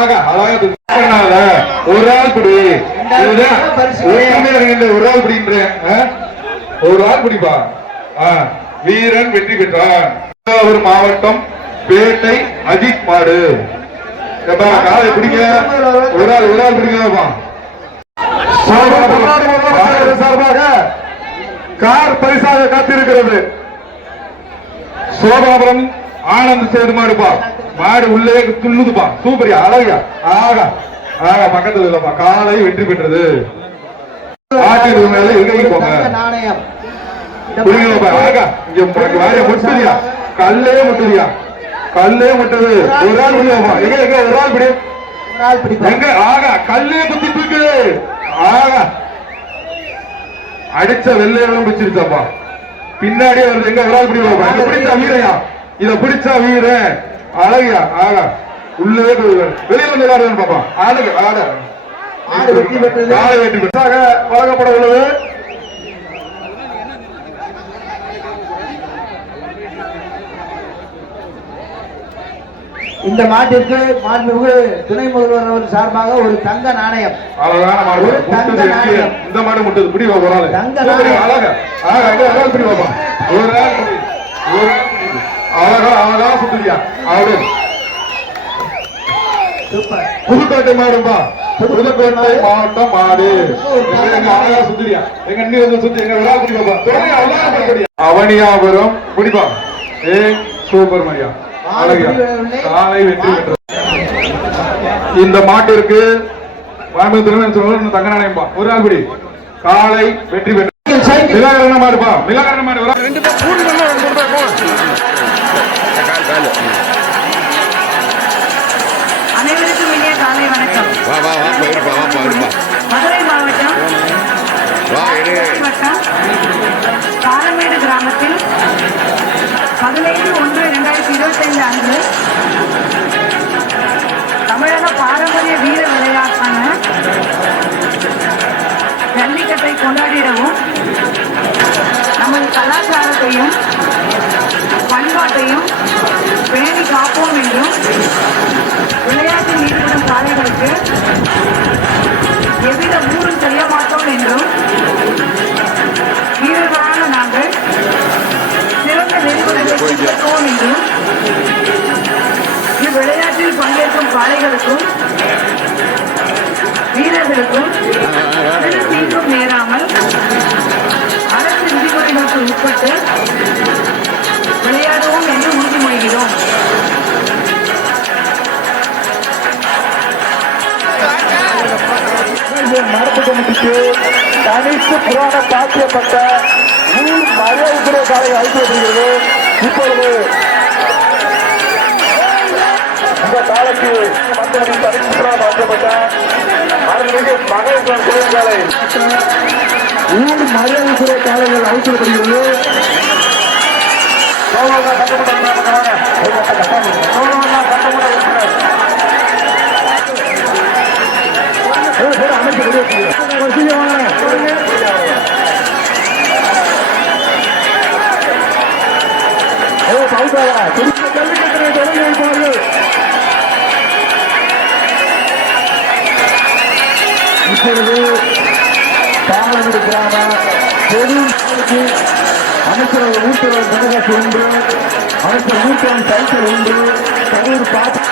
ஒரு ஆள் பிடி ஒரு ஆள் பிடின்றேன் ஒரு ஆள் பிடிப்பா வீரன் வெற்றி பெற்றான் மாவட்டம் பேட்டை அஜித் மாடு காலை பிடிங்க ஒரு ஆள் பிடிங்க சார்பாக கார் பரிசாக காத்திருக்கிறது சோபாபுரம் ஆனந்த் சேது மாடுப்பா மாடு உள்ளே துள்ளுதுப்பா சூப்பரியா அழகா ஆகா ஆகா பக்கத்துல இல்லப்பா காலை வெற்றி பெற்றது முட்டுதியா கல்லே முட்டுதியா கல்லே முட்டது ஒரு ஆள் முடியாப்பா எங்க ஒரு ஆள் பிடி எங்க ஆகா கல்லே குத்திட்டு இருக்கு ஆகா அடிச்ச வெள்ளையெல்லாம் பிடிச்சிருச்சாப்பா பின்னாடியே வருது எங்க ஒரு ஆள் பிடி பிடிச்சா வீரையா இத பிடிச்சா வீர அழகியா ஆகா உள்ளே வெளியே வந்து விளையாடுவேன் பாப்பா ஆளுங்க ஆடு வெற்றி பெற்றாக வழங்கப்பட உள்ளது இந்த மாட்டிற்கு மாண்புமிகு துணை முதல்வர் அவர்கள் சார்பாக ஒரு தங்க நாணயம் அழகான மாடு தங்க நாணயம் இந்த மாடு முட்டது பிடி ஒரு ஆளு தங்க நாணயம் அழகா ஆகா பிடி பாப்பா ஒரு ஆள் அழகா சுத்துறியா அவரு புதுக்கோட்டை மாடுப்பா புதுக்கோட்டை மாவட்டம் மாடு அழகா சுத்துறியா எங்க அண்ணி வந்து சுத்தி எங்க விழா பிடிப்பா அவனியாபுரம் பிடிப்பா சூப்பர் மரியா அழகியா காலை வெற்றி பெற்ற இந்த மாட்டிற்கு தங்க நாணயம்பா ஒரு ஆள் பிடி காலை வெற்றி பெற்ற மிளகரண மாடுப்பா மிளகரண மாடு அனைவருக்கும் இனிய காலை வணக்கம். மதுரை மாவட்டம் காரமேடு கிராமத்தில் 15/1/2025 அன்று தமிழக பாரம்பரிய வீர விளையாட்டான ஜல்லிக்கட்டை கொண்டாடிடவும் நமது கலாச்சாரத்தையும் பண்பாட்டையும் பேணி காப்போம் என்றும் விளையாட்டில் ஈடுபடும் காளைகளுக்கு எவ்வித ஊரும் செய்ய மாட்டோம் என்றும் வீரர்களான நாங்கள் சிறந்த நெறிமுறைகளை பின்பற்றுவோம் என்றும் இவ்விளையாட்டில் பங்கேற்கும் காளைகளுக்கும் வீரர்களுக்கும் தீங்கும் நேராமல் அரசு விதிமுறைகளுக்கு உட்பட்டு விளையாடுவோம் என்று உறுதிமொழிகிறோம். நடப்பு கமிட்டிக்கு தனித்து புராண சாத்தியப்பட்ட ஊர் மரியாதை காலை அழைத்து வருகிறது. இப்பொழுது இந்த காலைக்கு மற்றபடி தனித்து புராணம் மாற்றப்பட்ட அருள்மிகு மகேஸ்வரன் கோயில் காலை ஊர் மரியாதை காலைகள் அழைத்து வருகிறது. இப்பொழுது பாலமேடு கிராம பொது அமைச்சர் ஊட்டவர் கனகாட்சி ஒன்று அமைச்சர் ஊட்டவன் சைக்கிள் ஒன்று கரூர் பாட்டு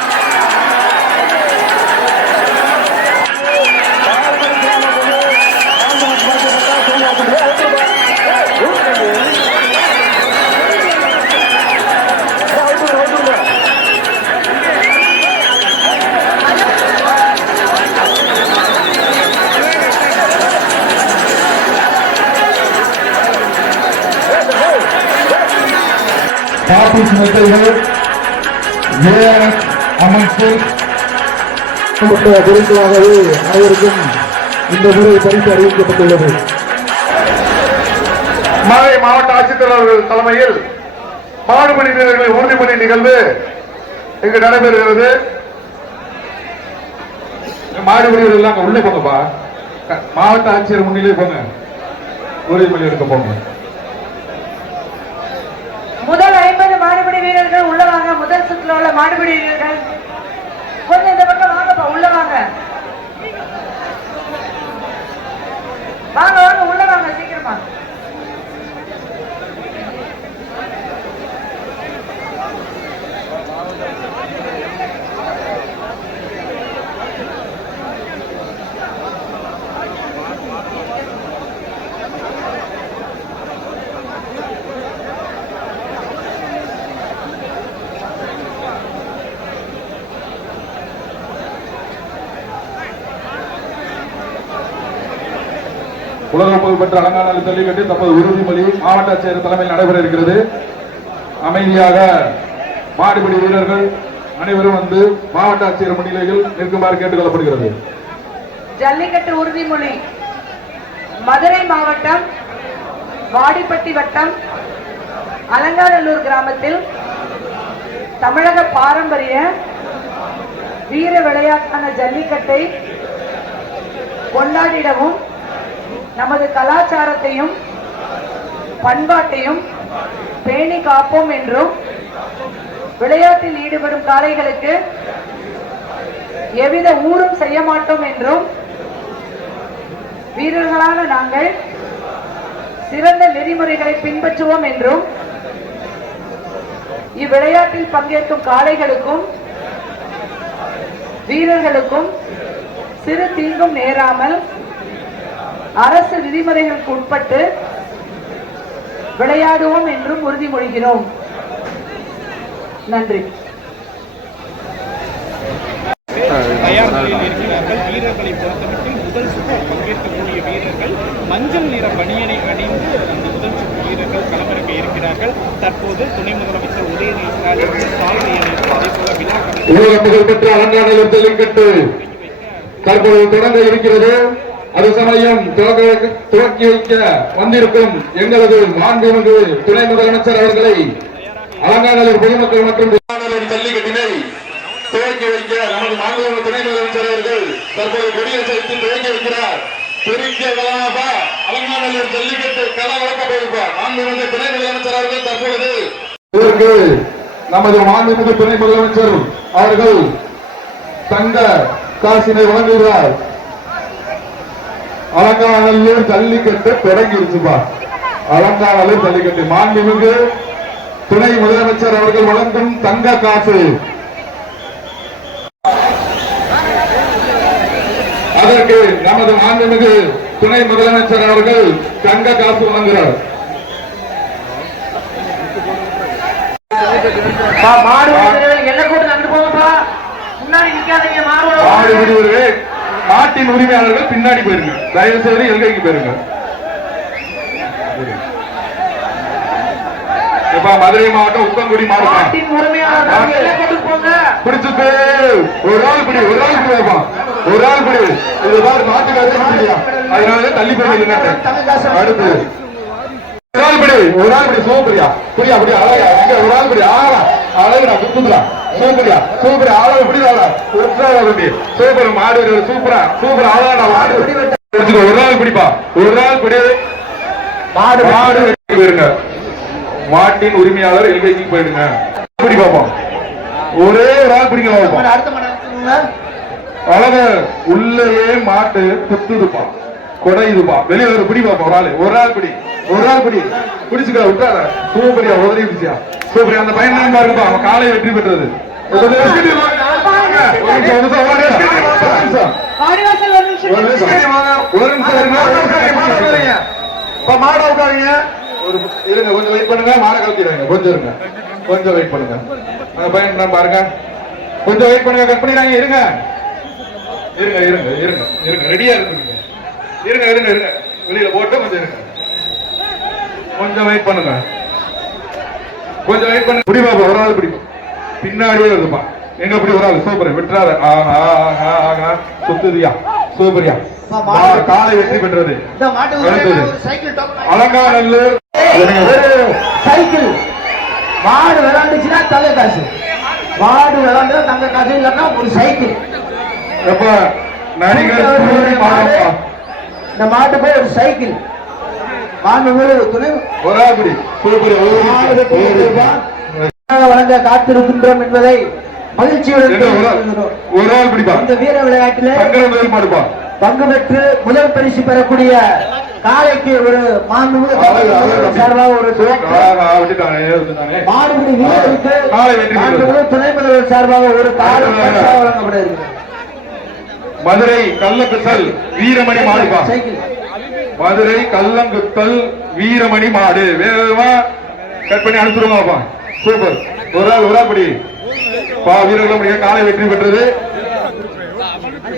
காப்பீட்டு மெத்தல்கள் அமைப்பு குறிப்பாகவே அனைவருக்கும் இந்த முறை பரிசு அறிவிக்கப்பட்டுள்ளது. மதுரை மாவட்ட ஆட்சித்தலைவர்கள் தலைமையில் மாடுபிடி வீரர்களை உறுதிமொழி நிகழ்வு இங்கு நடைபெறுகிறது. மாடுபிடி வீரர்கள் உள்ளே போங்கப்பா, மாவட்ட ஆட்சியர் முன்னிலே போங்க, உறுதிமொழி எடுக்க போங்க. முதல் 50 மாடுபிடி வீரர்கள் உள்ளவாங்க. முதல் சுற்றுல உள்ள மாடுபிடி வீரர்கள் கொஞ்சம் இந்த பக்கம் வாங்கப்பா. உலக புகழ்பெற்ற அலங்காநல்லூர் ஜல்லிக்கட்டு தற்போது உறுதிமொழி மாவட்ட ஆட்சியர் தலைமையில் நடைபெற இருக்கிறது. அமைதியாக மாடுபிடி வீரர்கள் அனைவரும் வந்து மாவட்ட ஆட்சியர் முன்னிலையில் நிற்குமாறு கேட்டுக் கொள்ளப்படுகிறது. ஜல்லிக்கட்டு உறுதிமொழி. மதுரை மாவட்டம் வாடிப்பட்டி வட்டம் அலங்காநல்லூர் கிராமத்தில் தமிழக பாரம்பரிய வீர விளையாட்டான ஜல்லிக்கட்டை கொண்டாடிடவும் நமது கலாச்சாரத்தையும் பண்பாட்டையும் பேணி காப்போம் என்றும் விளையாட்டில் ஈடுபடும் காளைகளுக்கு எவ்வித ஊரும் செய்ய மாட்டோம் என்றும் வீரர்களான நாங்கள் சிறந்த நெறிமுறைகளை பின்பற்றுவோம் என்றும் இவ்விளையாட்டில் பங்கேற்கும் காளைகளுக்கும் வீரர்களுக்கும் சிறு தீங்கும் நேராமல் அரசு விதிமுறைகளுக்கு உட்பட்டு விளையாடுவோம் என்றும் உறுதிமொழிகிறோம். நன்றி. தயார் நிலையில் இருக்கிறார்கள். வீரர்களை பொறுத்தமட்டில் முதல் சுற்றில் பங்கேற்கக்கூடிய வீரர்கள் மஞ்சள் நிற பணியனை அணிந்து அந்த முதல் சுற்று வீரர்கள் களமிறக்க இருக்கிறார்கள். தற்போது துணை முதலமைச்சர் உதயநிதி ஸ்டாலின் சால்வை அணிந்து அதேபோல விழா புகழ்பெற்ற அலங்காநல்லூர் ஜல்லிக்கட்டு தற்போது தொடங்க இருக்கிறது. அது சமயம் துவக்கி வைக்க வந்திருக்கும் எங்களது மாண்புமிகு துணை முதலமைச்சர் அவர்களை அலங்காநல்லூர் பொதுமக்கள் மற்றும் ஜல்லிக்கட்டினை துவக்கி வைக்க நமது மாண்புமிகு துணை முதலமைச்சர் அவர்கள் தற்போது கொடியசைத்து துவக்கி வைக்கிறார். பெரிய கலாபா அலங்காநல்லூர் ஜல்லிக்கட்டு கள வழக்கப்பட்டிருப்பார். மாண்புமிகு துணை முதலமைச்சர் அவர்கள் தற்பொழுது இதற்கு நமது மாண்புமிகு துணை முதலமைச்சர் அவர்கள் தங்க காசினை வழங்குகிறார். அலங்காநல்லூர் ஜல்லிக்கட்டு தொடங்கிருச்சுப்பா. அலங்காநல்லூர் ஜல்லிக்கட்டு மாண்புமிகு துணை முதலமைச்சர் அவர்கள் வழங்கும் தங்க காசு. அதற்கு நமது மாண்புமிகு துணை முதலமைச்சர் அவர்கள் தங்க காசு வழங்குகிறார். நாட்டின் உரிமையாளர்கள் பின்னாடி போயிருங்க. தயவு செய்து எல்கைக்கு போயிருங்க. மதுரை மாவட்டம் உத்தங்குடி மாவட்டம் பிடிச்சுட்டு ஒரு ஆள் பிடி ஒரு ஆள் பிடி இதுதான் நாட்டுக்காரர். அதனால தள்ளி போயிருங்க. அடுத்து ஒரு ஆள் படி சோப்பரியா புரியா அப்படியா அழகா இங்க ஒரு ஆள் படி ஆளா அழகுடா குத்துங்களா சூப்பரியா சூப்பர் ஆளா பிடிவாடா சூப்பர் மாடு சூப்பரா சூப்பர் அழகா மாடு ஒரு ஆள் பிடிப்பா ஒரு ஆள் பிடி மாடு மாடு போயிருங்க. மாட்டின் உரிமையாளர் எல்கைக்கு போயிடுங்க. பிடி பார்ப்போம். ஒரே ஒரு ஆள் பிடிக்கலாம். அழக உள்ளே மாட்டு குத்துதுப்பா கொடையுதுப்பா வெளியே ஒரு பிடி பார்ப்போம். ஒரு ஆள் பிடி ஒரு ஆள் பிடி பிடிச்சுக்க விட்டாத சூப்பரியா உதவி பிடிச்சியா சூப்பரியா அந்த பையன் தான் பாருப்பா அவன் காலை வெற்றி பெற்றது. மாட உட்காருங்க. ஒரு இருங்க கொஞ்சம் வெயிட் பண்ணுங்க. மாட கழிக்கிறாங்க கொஞ்சம் இருங்க கொஞ்சம் வெயிட் பண்ணுங்க. அந்த பையன் தான் பாருங்க கொஞ்சம் வெயிட் பண்ணுங்க. கட் பண்ணிடுறாங்க. இருங்க இருங்க இருங்க இருங்க இருங்க ரெடியா இருக்குங்க. இருங்க இருங்க இருங்க வெளியில போட்டு கொஞ்சம் இருங்க கொஞ்சம் வெயிட் பண்ணுங்க. கொஞ்சம் வெயிட் பண்ணுங்க. பிடி பாப்பா ஒரு ஆள் பிடிக்கும் பின்னாடியே வருதுப்பா. எங்க அப்படி ஒரு ஆள் சூப்பர் விட்டுறாத. சுத்துதியா சூப்பரியா காலை வெற்றி பெற்றது. அலங்காநல்லூர் சைக்கிள் மாடு விளையாண்டுச்சுன்னா தங்க காசு. மாடு விளையாண்டு தங்க காசு இல்லைன்னா ஒரு சைக்கிள். எப்ப நடிகர் இந்த மாட்டு போய் ஒரு சைக்கிள் வழங்க காத்திருக்கின்றோம் என்பதை மகிழ்ச்சியுடன் ஒரு ஆள் பிடிப்பா. இந்த வீர விளையாட்டில் பங்கு பெற்று முதல் பரிசு பெறக்கூடிய காலைக்கு ஒரு மாண்புமிகு சார்பாக ஒரு மாடுபிடி வீரருக்கு மாண்புமிகு துணை முதல்வர் சார்பாக ஒரு காலை வழங்கப்பட இருக்கிறது. மதுரை கள்ளக்குத்தல் வீரமணி மாடுப்பா. மதுரை கள்ளங்குத்தல் வீரமணி மாடு வேகமா கட் பண்ணி அனுப்பிடுவாப்பா. சூப்பர் ஒரு ஆள் படி வீரர்களும் காலை வெற்றி பெற்றது.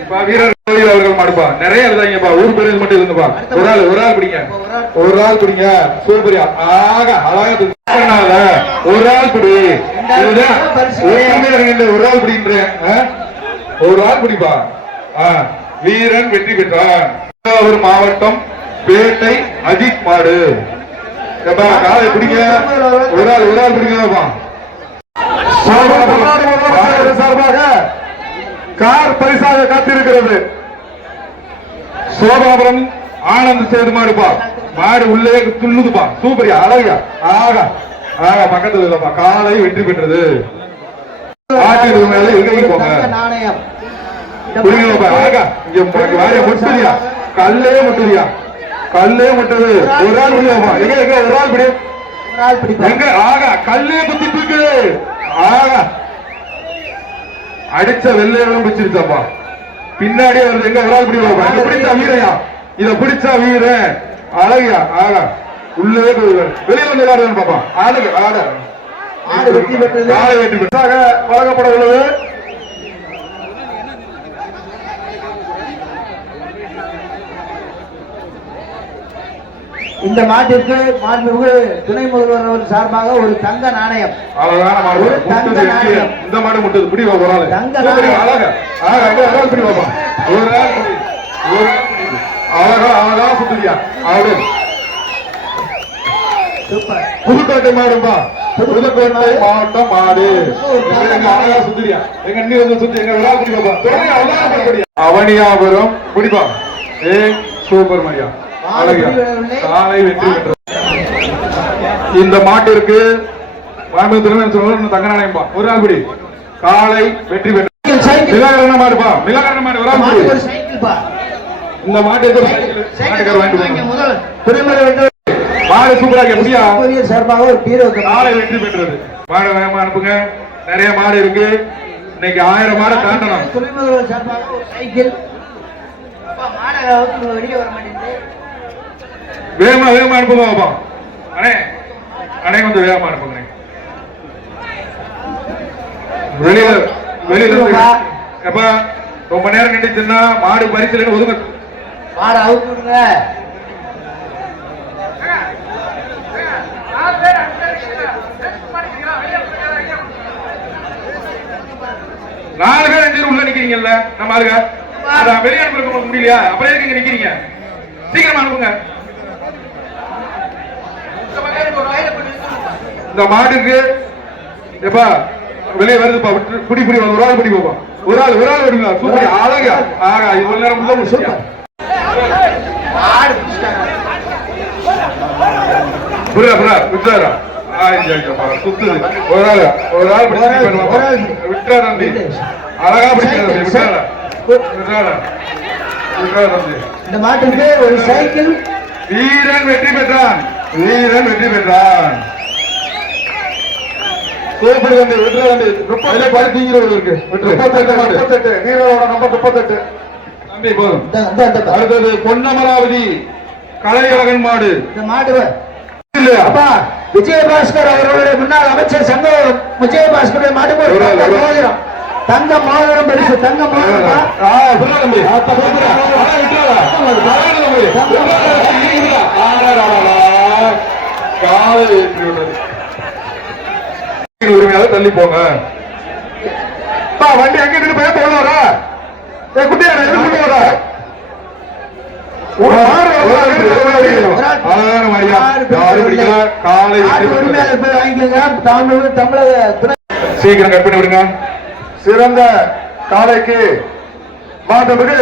வீரர் கோயில் அவர்கள் மாடுப்பா நிறைய இருந்தாங்கப்பா ஊர் பேருக்கு மட்டும் இருந்துப்பா ஒரு ஆள் பிடிங்க பிடிங்க சூப்பரியா ஆக அழகா பண்ணாத ஒரு ஆள் பிடி ஒரு ஆள் பிடின்றேன் ஒரு ஆள் பிடிப்பா வீரன் வெற்றி பெற்றான் தஞ்சாவூர் மாவட்டம் பேட்டை அஜித் மாடு காலை பிடிங்க ஒரு ஆள் பிடிங்கப்பா சார்பாக கார் பரிசாக காத்திருக்கிறது சோபாபுரம் ஆனந்த் சேது மாடுப்பா மாடு உள்ளே துள்ளுதுப்பா சூப்பரியா அழகா ஆகா ஆகா பக்கத்துல இல்லப்பா காலை வெற்றி பெற்றது ஆட்டிற்கு மேல இறங்கி போங்க நாணயம் புரியுங்கப்பா ஆகா இங்க வாரிய முட்டுதியா கல்லே முட்டது ஒரு ஆள் முடியாப்பா எங்க ஒரு ஆள் பிடி எங்க ஆகா கல்லே குத்திட்டு இருக்கு ஆகா அடிச்ச வெள்ளையெல்லாம் பிடிச்சிருச்சாப்பா பின்னாடியே வருது எங்க ஒரு ஆள் பிடி பிடிச்சா வீரையா இத பிடிச்சா வீரன் அழகியா ஆகா உள்ளே வெளியே வந்து விளையாடுறான்னு பாப்பா ஆளுங்க ஆடு வெற்றி பெற்றது வெற்றி பெற்றாக வழங்கப்பட உள்ளது இந்த மாட்டிற்கு மாண்புமிகு துணை முதல்வர் அவர்கள் சார்பாக ஒரு தங்க நாணயம் அழகான மாடு ஒரு தங்க முட்டுது, நாணயம். இந்த மாடு முட்டுது பிடி ஒரு ஆளு தங்க சூப்பர், நாணயம். அழகா அங்க ஒரு ஆள் பிடி பாப்பா ஒரு ஆள் பிடி அழகா சுத்துறியா அவரு சூப்பர் புதுக்கோட்டை மாடுப்பா புதுக்கோட்டை மாவட்டம் மாடு எங்க அழகா சுத்துறியா எங்க அண்ணி வந்து சுத்தி எங்க விழா பிடி பாப்பா தொடங்கி அழகா பிடிப்பா அவனியாபுரம் பிடிப்பா சூப்பர் மரியா அழகா காலை வெற்றி பெற்றது இந்த மாட்டிற்கு தங்க நாணயம்பா ஒரு நாள் பிடி காலை வெற்றி பெற்ற மிளகரண மாடுப்பா மிளகரண மாடு ஒரு ஆள் பிடி ஒரு சைக்கிள் பா இந்த மாட்டுக்கு ஒரு மாட்டுக்கார வாங்கிட்டு போங்க. முதல் துணைமுறை மாடு சூப்பராக முடியா சார்பாக ஒரு பீரோ காலை வெற்றி பெற்றது மாடு வேகமா அனுப்புங்க நிறைய மாடு இருக்கு இன்னைக்கு 1000 மாடை தாண்டணும் துணை முதல்வர் சார்பாக ஒரு சைக்கிள் மாடை வெளியே வர மாட்டேங்குது வேகமா அனுப்புங்க பாப்பா அண்ணே கொஞ்சம் வேகமா அனுப்புங்க வெளியில எப்ப ரொம்ப நேரம் நின்றுச்சுன்னா மாடு பரிசீலனை ஒதுங்க மாடை அவுத்து விடுங்க நாலு பேர் 5 பேர் உள்ள நிக்கிறீங்கல்ல நம்ம ஆளுங்க அதான் வெளியே அனுப்புறதுக்கு முடியலையா அப்புறம் எதுக்கு இங்க நிக்கிறீங்க சீக்கிரமா அனுப்புங்க இந்த மாட்டுக்கு எப்பா வெளியே வருதுப்பா புடி ஒரு ஆள் பிடி போப்பா ஒரு ஆள் விடுங்க சூப்பர் அழகா ஆகா இவ்வளவு நேரம் உள்ள சூப்பர் புரியா விட்டாரா சுத்துது ஒரு ஆள் விட்டுறா தம்பி அழகா பிடிக்கிறது விட்டாரா தம்பி இந்த மாட்டுக்கு ஒரு சைக்கிள் வீரன் வெற்றி பெற்றான் சூப்பர் தம்பி விட்டுறா தம்பி படுத்திங்கிறது இருக்கு 38 வீரரோட நம்பர் 38 தம்பி போதும் அடுத்தது பொன்னமராவதி கலையழகன் மாடு இந்த மாடு இல்லையா அப்பா விஜயபாஸ்கர் அவர்களுடைய முன்னாள் அமைச்சர் சங்கம் விஜயபாஸ்கர் மாடு தங்க மோதிரம் பரிசு தங்க மோதிரம் உரிமையால தள்ளி போங்க வண்டி எங்க நின்று போய் போடுவாரா குட்டியாரா எது கொண்டு வரா சீக்கிரம் கட் பண்ணி விடுங்க சிறந்த காலைக்கு மாண்புமிகு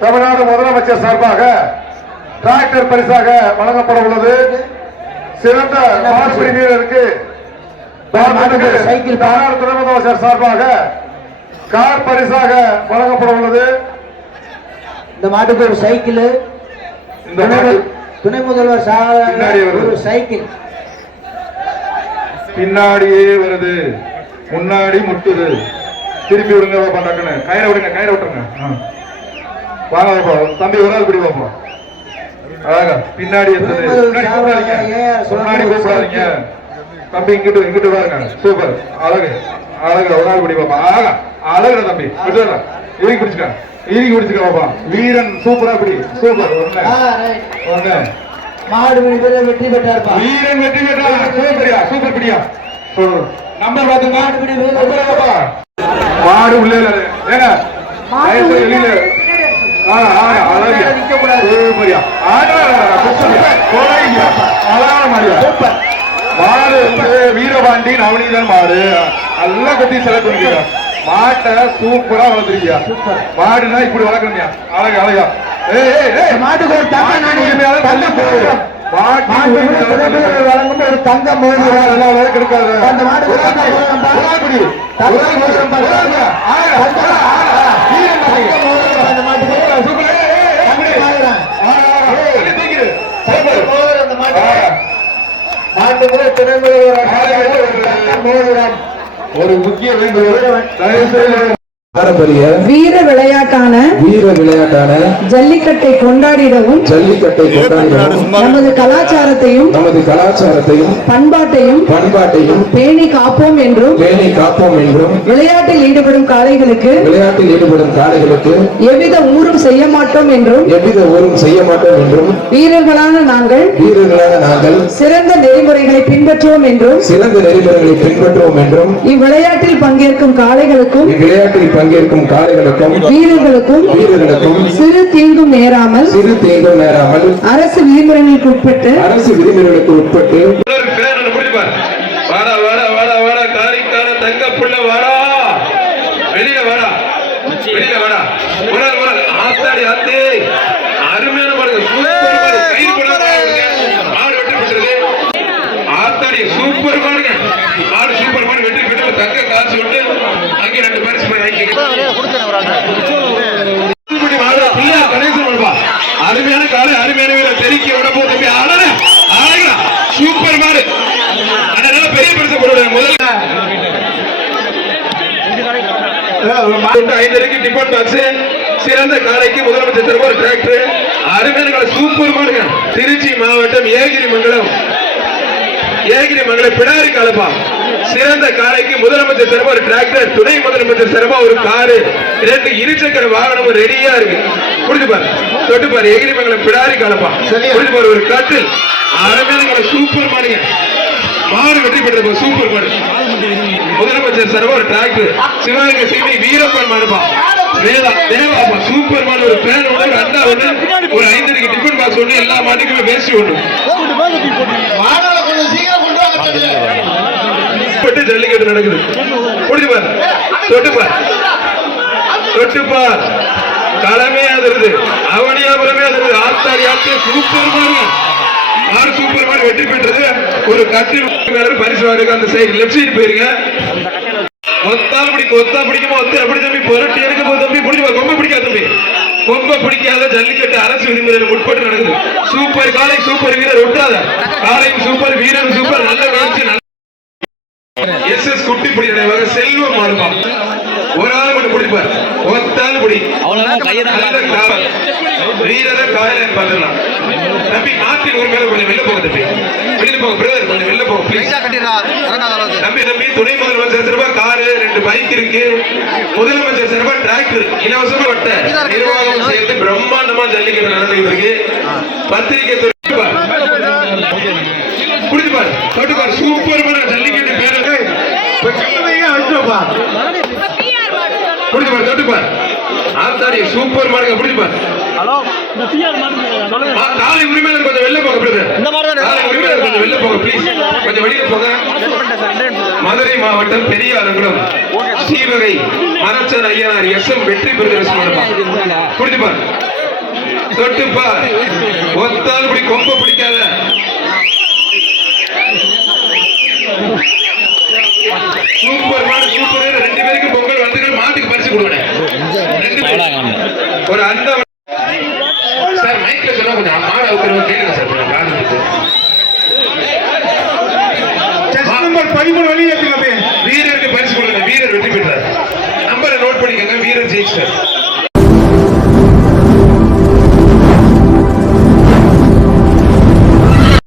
தமிழ்நாடு முதலமைச்சர் சார்பாக டிராக்டர் பரிசாக வழங்கப்பட உள்ளது சிறந்த மாற்றுப்படி வீரருக்கு சைக்கிள் தமிழ்நாடு துணை முதலமைச்சர் சார்பாக கார் பரிசாக வழங்கப்பட உள்ளது இந்த மாட்டுக்கு ஒரு சைக்கிள் இந்த மாட்டு துணை முதல்வர் பின்னாடி வருது. ஒரு சைக்கிள் பின்னாடியே வருது முன்னாடி முட்டுது திருப்பி விடுங்க டக்குன்னு கயிறை விட்டுருங்க வாங்க பாப்பா. தம்பி ஒரு ஆள் பிடி பார்ப்போம் அழகா பின்னாடி இருந்தது முன்னாடி கூப்பிடாதீங்க தம்பி இங்கிட்டு பாருங்க சூப்பர் அழகு ஒரு ஆள் பிடி பார்ப்போம் ஆகா அழகுடா தம்பி விட்டுறா இறுக்கி பிடிச்சுக்க இறுக்கி பிடிச்சுக்க பாப்பா வீரன் சூப்பரா பிடி சூப்பர் ஒண்ணு மாடு வீரர் வெற்றி பெற்றார்ப்பா. வீரன் வெற்றி பெற்றா சூப்பரியா சூப்பர் பிடியா சொல்லு நம்பர் பாத்துங்க மாடு உள்ளே ஏங்க வெளியில சூப்பரியா மாடு வீரபாண்டி நவநீதன் மாடு நல்லா கட்டி செலக்ட் பண்ணிக்கிறேன் மாட்டை சூப்பரா வளர்த்துருக்கியா மாடுனா இப்படி வளர்க்கணும்யா அழகு அழகா மாட்டுக்கு ஒரு தங்க நாணயம் வழங்கும் ஒரு தங்க மோதிரம் கிடைக்காது அந்த மாட்டுக்கு ஒரு முக்கிய வேண்டுகோள் பாரம்பரிய வீர விளையாட்டான ஜல்லிக்கட்டை கொண்டாடிடவும் நமது கலாச்சாரத்தையும் பண்பாட்டையும் பேணி காப்போம் என்றும் விளையாட்டில் ஈடுபடும் காளைகளுக்கு எவ்வித ஊரும் செய்ய மாட்டோம் என்றும் வீரர்களான நாங்கள் சிறந்த நெறிமுறைகளை பின்பற்றுவோம் என்றும் இவ்விளையாட்டில் பங்கேற்கும் காளைகளுக்கும் வீரர்களுக்கும் சிறு தீங்கும் நேராமல் அரசு விதிமுறைகளுக்கு உட்பட்டு வாடா வாடா வாடா வாடா காரிக்கார தங்க புள்ள வாடா வெளியில வாடா வெளியில வாடா உடல் உடல் ஆத்தாடி ஆத்தி அருமையான பாருங்க சூப்பர் பாருங்க கை கூட மாடு வெற்றி பெற்றது ஆத்தாடி சூப்பர் பாருங்க மாடு சூப்பர் மாடு வெற்றி பெற்றது தங்க காசு விட்டு அங்கே 2 பரிசு போய் அருமையான காலை அருமையான வீரர் தெறிக்க விட போது அழகா சூப்பர் மாடு அதனால பெரிய பரிசு போடுவாங்க முதல்ல 5 டிபன் பாக்ஸ் சிறந்த காலைக்கு முதலமைச்சர் தருவ ஒரு டிராக்டர் அருமையான காலை சூப்பர் மாடுங்க திருச்சி மாவட்டம் ஏகிரி மங்கலம் பிடாரி காலப்பா சிறந்த காலைக்கு முதலமைச்சர் தரமா ஒரு டிராக்டர் துணை முதலமைச்சர் தரமா ஒரு காரு 2 இருசக்கர வாகனம் ரெடியா இருக்கு புரிஞ்சு பாரு தொட்டு பாரு எகிரிமங்கலம் பிடாரி காலப்பா புரிஞ்சு பாரு ஒரு கட்டில் அருமையான சூப்பர் மாடுங்க மாடு வெற்றி பெற்ற சூப்பர் மாடு முதலமைச்சர் தரமா ஒரு டிராக்டர் சிவகங்கை சீமை வீரப்பன் மாடுப்பா தேவாப்பா சூப்பர் மாடு ஒரு பேன் ஒன்று ஒரு அண்டா ஒன்று ஒரு 5 டிஃபன் பாக்ஸ் ஒன்று எல்லா மாட்டுக்குமே பேசி ஒன்று ஜல்லிக்கட்டு நடக்குது தொட்டுப்பார் களமே அதிருது அவனியாபுரமே அதிருது ஆத்தாடி ஆட்சி சூப்பர் மாடு சூப்பர் மாடு வெற்றி பெற்றது ஒரு கட்டில் பரிசு வாங்க அந்த சைடு லெப்ட் சைடு போயிருங்க ஒத்தால் பிடிக்குமா எப்படி தம்பி புரட்டி எடுக்க போது தம்பி பிடிக்குமா ரொம்ப பிடிக்காது தம்பி ரொம்ப பிடிக்காத ஜல்லிக்கட்டு அரசு விதிமுறையில் உட்பட்டு நடக்குது சூப்பர் காலை சூப்பர் வீரர் ஒட்டாத காலையும் சூப்பர் வீரர் சூப்பர் நல்ல வளர்ச்சி SS குட்டி பிடிக்கிற செல்வம் மாடுபா ஒரு ஆள் மட்டும் பிடிப்பார் ஒத்தால் பிடி வீரரை காலையில பார்த்துக்கலாம் தம்பி நாட்டில் ஒரு மேல கொஞ்சம் வெளில போக தம்பி வெளியில போக பிரதர் கொஞ்சம் வெளில போக தம்பி துணை முதலமைச்சர் சார்பா காரு 2 பைக் இருக்கு முதலமைச்சர் சார்பா டிராக்டர் இலவசமா வட்ட நிர்வாகம் சேர்ந்து பிரம்மாண்டமா ஜல்லிக்கட்டு நடந்துட்டு இருக்கு பத்திரிகை புரிஞ்சு பாரு தொட்டு பாரு சூப்பர் மாடு ஜல்லிக்கட்டு பேரு புரிஞ்சு பாரு தொட்டு பாரு ஆத்தாடி சூப்பர் மாடுங்க புரிஞ்சு பாரு காலை உரிமையாளர் கொஞ்சம் வெளில போங்க காலை உரிமையாளர் கொஞ்சம் வெளில போங்க ப்ளீஸ் கொஞ்சம் வெளியில போங்க மதுரை மாவட்டம் பெரியாரங்குளம் ஸ்ரீவகை மரச்சன் ஐயனார் SM வெற்றி பிரதர்ஸ் மாடுப்பா புரிஞ்சு பாரு தொட்டுப்பா ஒத்தால் இப்படி கொம்ப பிடிக்காத சூப்பர் மாடு சூப்பர் 2 பேருக்கு பொங்கல் வந்து மாட்டுக்கு பரிசு கொடுக்கணும் ஒரு அந்த சார் மைக்ல சொன்னா கொஞ்சம் மாடு அவுக்கிறவங்க கேளுங்க சார் நம்பர் 13 வெளியே வீரருக்கு பரிசு கொடுங்க வீரர் வெற்றி பெற்றார் நம்பரை நோட் பண்ணிக்கங்க வீரர் ஜெயிச்சார்